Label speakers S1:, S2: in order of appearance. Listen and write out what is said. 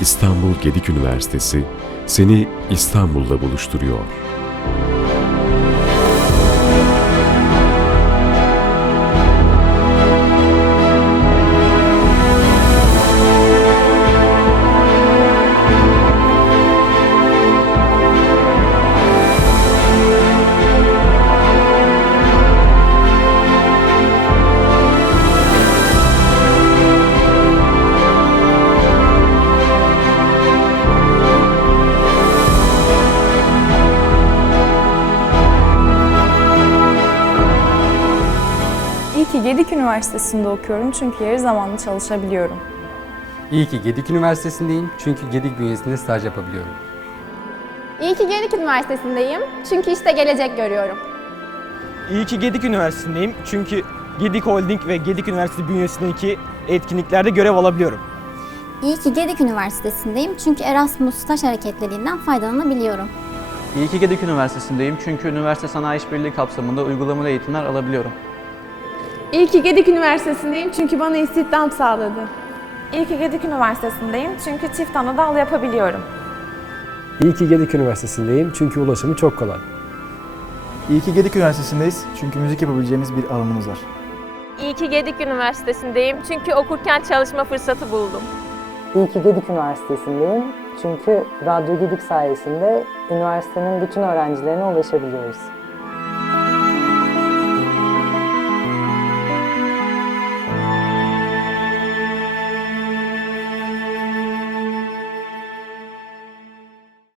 S1: İstanbul Gedik Üniversitesi seni İstanbul'la buluşturuyor.
S2: Ki Gedik Üniversitesi'nde okuyorum çünkü yarı zamanlı çalışabiliyorum.
S3: İyi ki Gedik Üniversitesi'ndeyim çünkü Gedik bünyesinde staj yapabiliyorum.
S4: İyi ki Gedik Üniversitesi'ndeyim çünkü işte gelecek görüyorum.
S5: İyi ki Gedik Üniversitesi'ndeyim çünkü Gedik Holding ve Gedik Üniversitesi bünyesindeki etkinliklerde görev alabiliyorum.
S6: İyi ki Gedik Üniversitesi'ndeyim çünkü Erasmus staj hareketlerinden faydalanabiliyorum.
S7: İyi ki Gedik Üniversitesi'ndeyim çünkü üniversite sanayi işbirliği kapsamında uygulamalı eğitimler alabiliyorum.
S8: İyi ki Gedik Üniversitesi'ndeyim çünkü bana istihdam sağladı.
S9: İyi ki Gedik Üniversitesi'ndeyim çünkü çift ana dal yapabiliyorum.
S10: İyi ki Gedik Üniversitesi'ndeyim çünkü ulaşımı çok kolay.
S11: İyi ki Gedik Üniversitesi'ndeyiz çünkü müzik yapabileceğimiz bir alanımız var.
S8: İyi ki Gedik Üniversitesi'ndeyim çünkü okurken çalışma fırsatı buldum.
S12: İyi ki Gedik Üniversitesi'ndeyim çünkü Radyo Gedik sayesinde üniversitenin bütün öğrencilerine ulaşabiliyoruz.